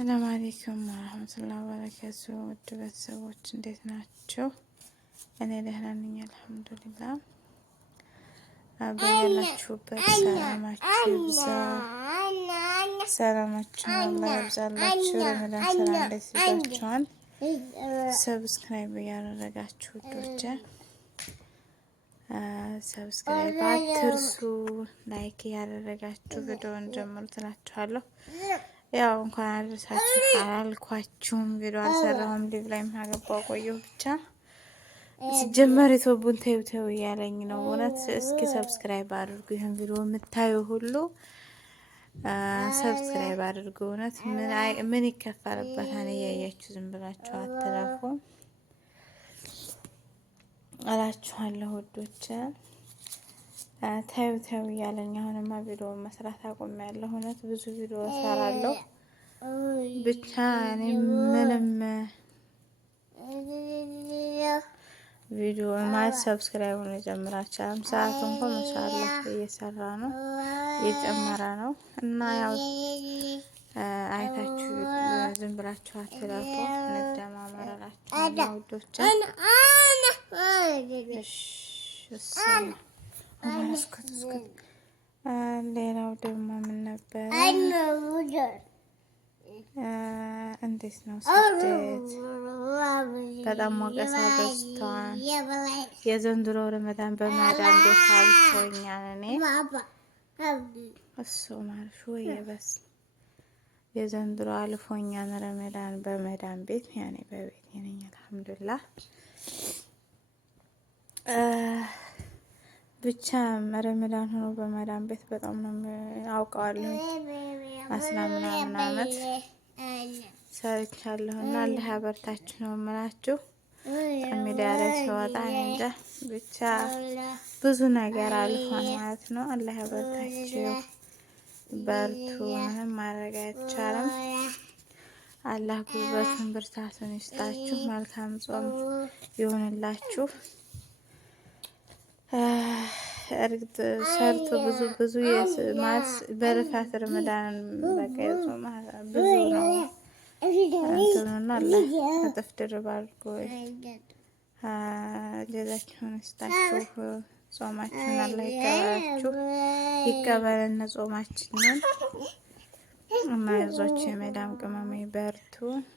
ሰላም አለይኩም ወራህመቱላሂ ወበረካቱ። ውድ ቤተሰቦች እንዴት ናቸው? እኔ ደህና ነኝ አልሐምዱሊላህ። በያላችሁበት ሰላማችሁ ይብዛ። ሰላማችሁን አላህ ያብዛላችሁ። ረመዳን ሰላም እንዴት ይዟችኋል? ሰብስክራይብ እያደረጋችሁ ውዶቼ ሰብስክራይብ አትርሱ። ላይክ እያደረጋችሁ ቪዲዮውን ጀምሩ ትላችኋለሁ። ያው እንኳን አደረሳችሁ አላልኳችሁም። ቪዲዮ አልሰራሁም። ሊቭ ላይ ማገባው ቆየሁ ብቻ ሲጀመር የተወቡን ተይው እያለኝ ነው እውነት። እስኪ ሰብስክራይብ አድርጉ። ይሄን ቪዲዮ የምታዩ ሁሉ ሰብስክራይብ አድርጉ። እውነት ምን ይከፈልበታል? እያያችሁ ዝም ብላችሁ አትለፉ እላችኋለሁ ውዶቼ። ተይው እያለኝ አሁንማ ቪዲዮ መስራት አቆሚያለሁ። እውነት ብዙ ቪዲዮ እሰራለሁ ብቻ እኔ ምንም ቪዲዮ ማለት ሰብስክራይብ ነው የጀመራችሁ ሰዓት እንኳን ማሻአላህ እየሰራ ነው እየጨመረ ነው። እና ያው አይታችሁ ዝም ብላችሁ አትለፉ። እንደማመራላችሁ ውዶቼ። ሌላው ደግሞ ምን ነበር? እንዴት ነው ስደት? በጣም ሞቀሳ በዝቷል። የዘንድሮ ረመዳን በማዳም ቤት አልፎኛል። እኔ እሱ ማርሹ የበስ የዘንድሮ አልፎኛል ረመዳን በመዳም ቤት ያኔ በቤት ነኝ አልሐምዱሊላህ። ብቻ ረመዳን ሆኖ በመዳም ቤት በጣም ነው አውቀዋለሁ። 10 ምናምን አመት ሰርቻለሁ እና አላህ ያበርታችሁ ነው የምላችሁ። ሚዲያ ላይ ስወጣ እንጃ ብቻ ብዙ ነገር አልፏል ማለት ነው። አላህ ያበርታችሁ፣ በርቱ። ምንም ማድረግ አይቻልም። አላህ ጉልበቱን ብርታቱን ይስጣችሁ። መልካም ጾም ይሁንላችሁ። እርግጥ ሰርቶ ብዙ የማስ በርካታ ረመዳን በቃ የጾም ብዙ ነው እንትኑና አላህ እጥፍ ድርብ አድርጎ ጀዛችሁን ይስጣችሁ። ጾማችሁን አላህ ይቀበላችሁ፣ ይቀበለን ጾማችንን እና ያዟችሁ የመዳም ቅመሜ በርቱ።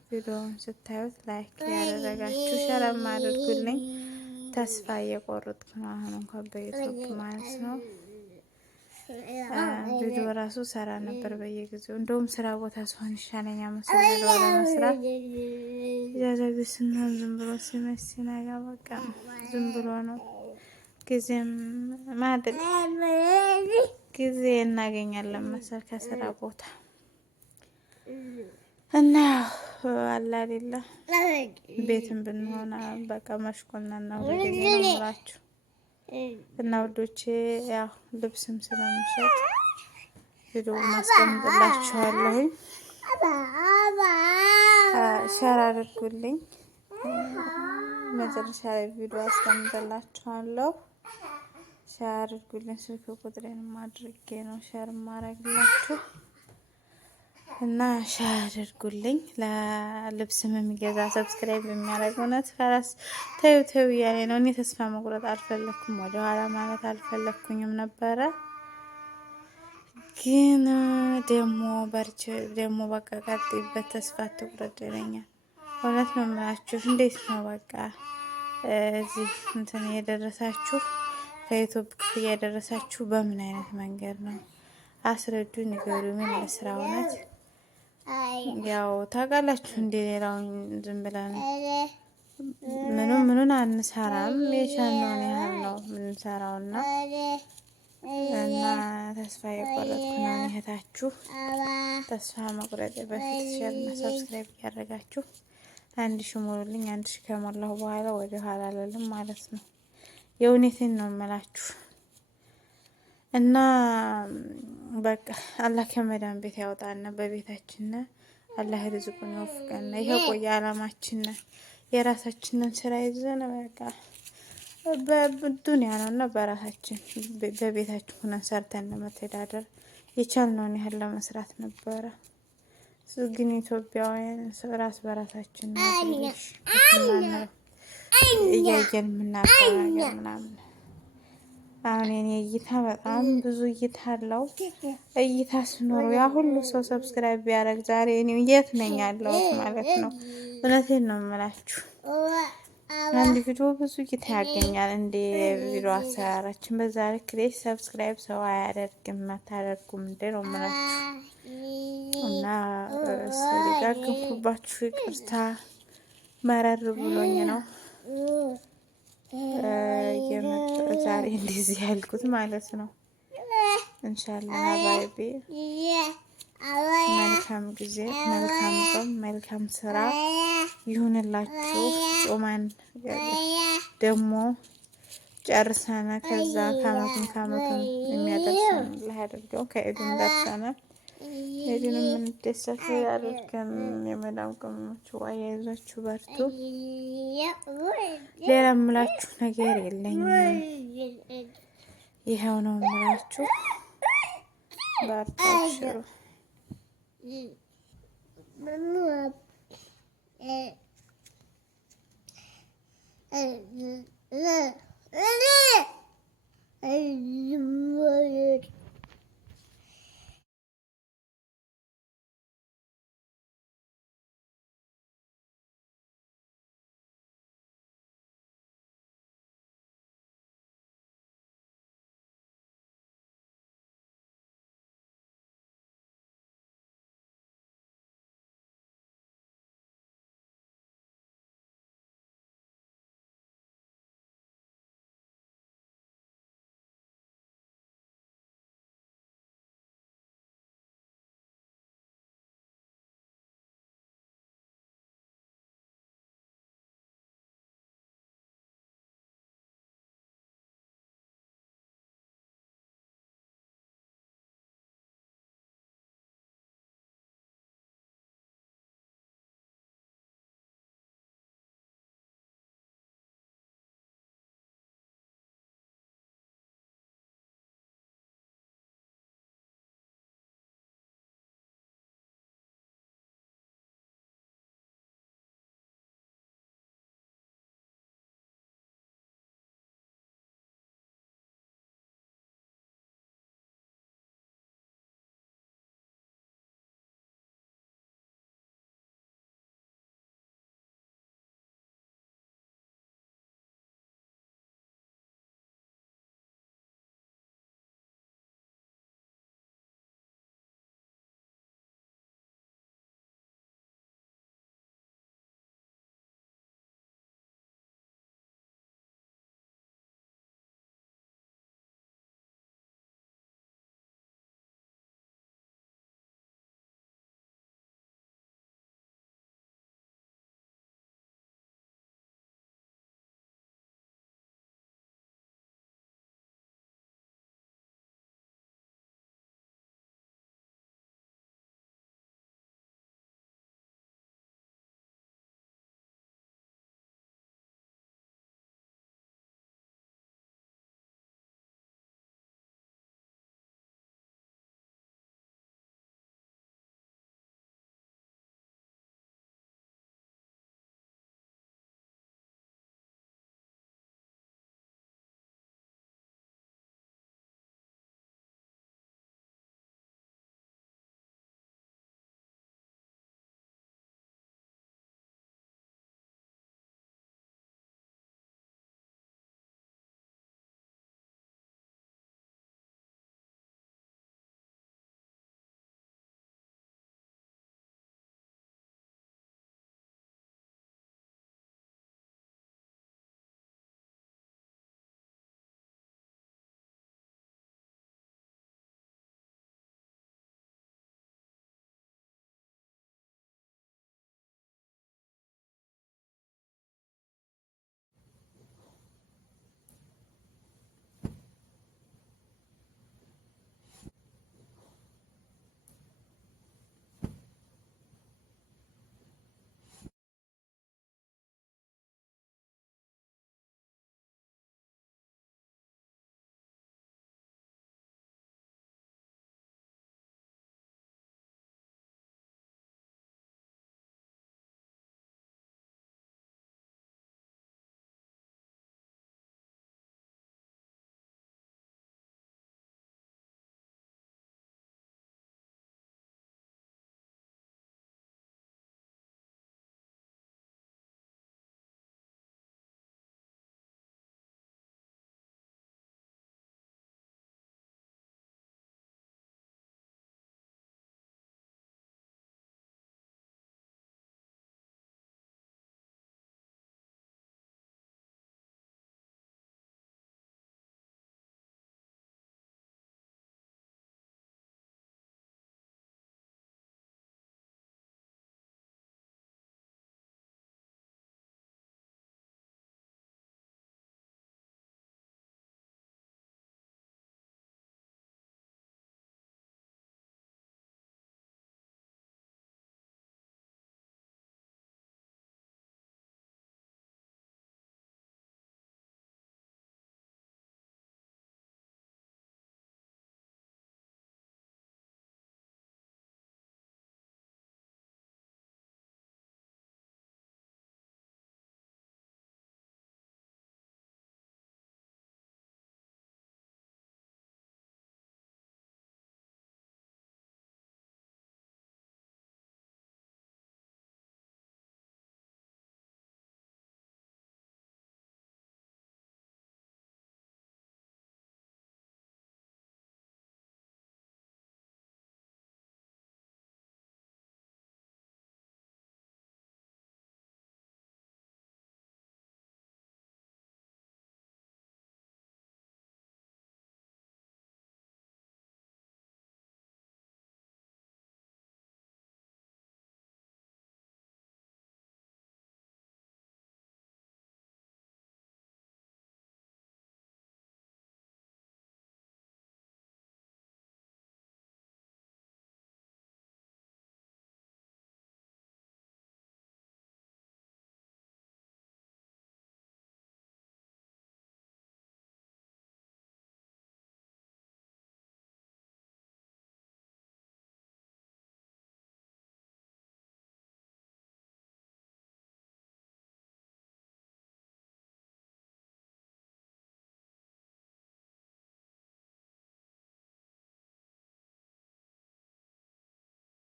ቪዲዮውን ስታዩት ላይክ ያደረጋችሁ ሸረም አድርጉልኝ። ተስፋ እየቆረጥኩ ነው አሁን እንኳን በዩቲዩብ ማለት ነው። ቪዲዮ ራሱ ሰራ ነበር በየጊዜው። እንደውም ስራ ቦታ ሲሆን ይሻለኛል መሰለኝ ቪዲዮ ለመስራት። ያዘግስና ዝም ብሎ ሲነጋ በቃ ዝም ብሎ ነው። ጊዜም ማደል ጊዜ እናገኛለን መሰል ከስራ ቦታ እና አላ አይደለ ቤትም ብንሆን በቃ መሽኮልና ነው ወደላችሁ እና ወዶቼ ያው ልብስም ስለምሸጥ ቪዲዮ ማስቀምጥላችኋለሁ። ሼር አድርጉልኝ። መጨረሻ ላይ ቪዲዮ አስቀምጥላችኋለሁ። ሼር አድርጉልኝ። ስልክ ቁጥሬንም አድርጌ ነው ሼር ማረግላችሁ እና ሼር አድርጉልኝ። ለልብስም የሚገዛ ሰብስክራይብ የሚያደርግ እውነት ፈራስ ተይው እያለ ነው። እኔ ተስፋ መቁረጥ አልፈለኩም፣ ወደ ኋላ ማለት አልፈለኩኝም ነበረ። ግን ደግሞ በቃ ቀጥይበት፣ ተስፋ አትቁረጥ ይለኛል። እውነት ነው የምላችሁ። እንዴት ነው በቃ እዚህ እንትን የደረሳችሁ ከዩቲዩብ ክፍያ የደረሳችሁ በምን አይነት መንገድ ነው? አስረዱ፣ ንገሩ። ምን ለስራ እውነት ያው ታውቃላችሁ እንደ ሌላውን ዝም ብለን ምኑን አንሰራም። የቻልነውን ያህል ነው የምንሰራውና ተስፋ የቆረጥኩ ነው እህታችሁ። ተስፋ መቁረጥ በፊት ሼር እና ሰብስክራይብ ያደረጋችሁ 1000 ሞሉልኝ። 1000 ከሞላሁ በኋላ ወደ ኋላ አልልም ማለት ነው። የእውነቴን ነው የምላችሁ። እና በቃ አላህ ከመዳን ቤት ያውጣና በቤታችን አላህ ርዝቁን ይወፍቀን። ይሄ ቆየ አላማችን የራሳችንን ስራ ይዘን በቃ በዱንያ ነውና በራሳችን በቤታችን ሆነን ሰርተን ለመተዳደር የቻልነውን ያህል ለመስራት ነበረ ግን ኢትዮጵያውያን ራስ በራሳችን እያየን የምናውቀው ነገር ምናምን። አሁን የኔ እይታ በጣም ብዙ እይታ አለው። እይታ ስኖሩ ያ ሁሉ ሰው ሰብስክራይብ ቢያደርግ ዛሬ እኔ የት ነኝ ያለሁት ማለት ነው። እውነቴን ነው የምላችሁ። አንድ ቪዲዮ ብዙ እይታ ያገኛል እንደ ቪዲዮ አሰራራችን። በዛ ልክ ላይ ሰብስክራይብ ሰው አያደርግም። አታደርጉም እንደ ነው የምላችሁ። እና ስለደጋግምኩባችሁ ይቅርታ፣ መረር ብሎኝ ነው ዛሬ እንደዚህ ያልኩት ማለት ነው። ኢንሻአላህ ሀባይቢ መልካም ጊዜ፣ መልካም ጾም፣ መልካም ስራ ይሁንላችሁ። ጾማን ደግሞ ጨርሰነ ከዛ ከአመቱን የሚያደርሰን አላህ ያድርገው። ከኢዱም ደርሰነ ኢዱን የምንደሰት ያድርገን። የመዳም ቅመሞች ዋያይዛችሁ በርቱ። ሌላ የምላችሁ ነገር የለኝም። ይኸው ነው የምላችሁ። ባርካችሁ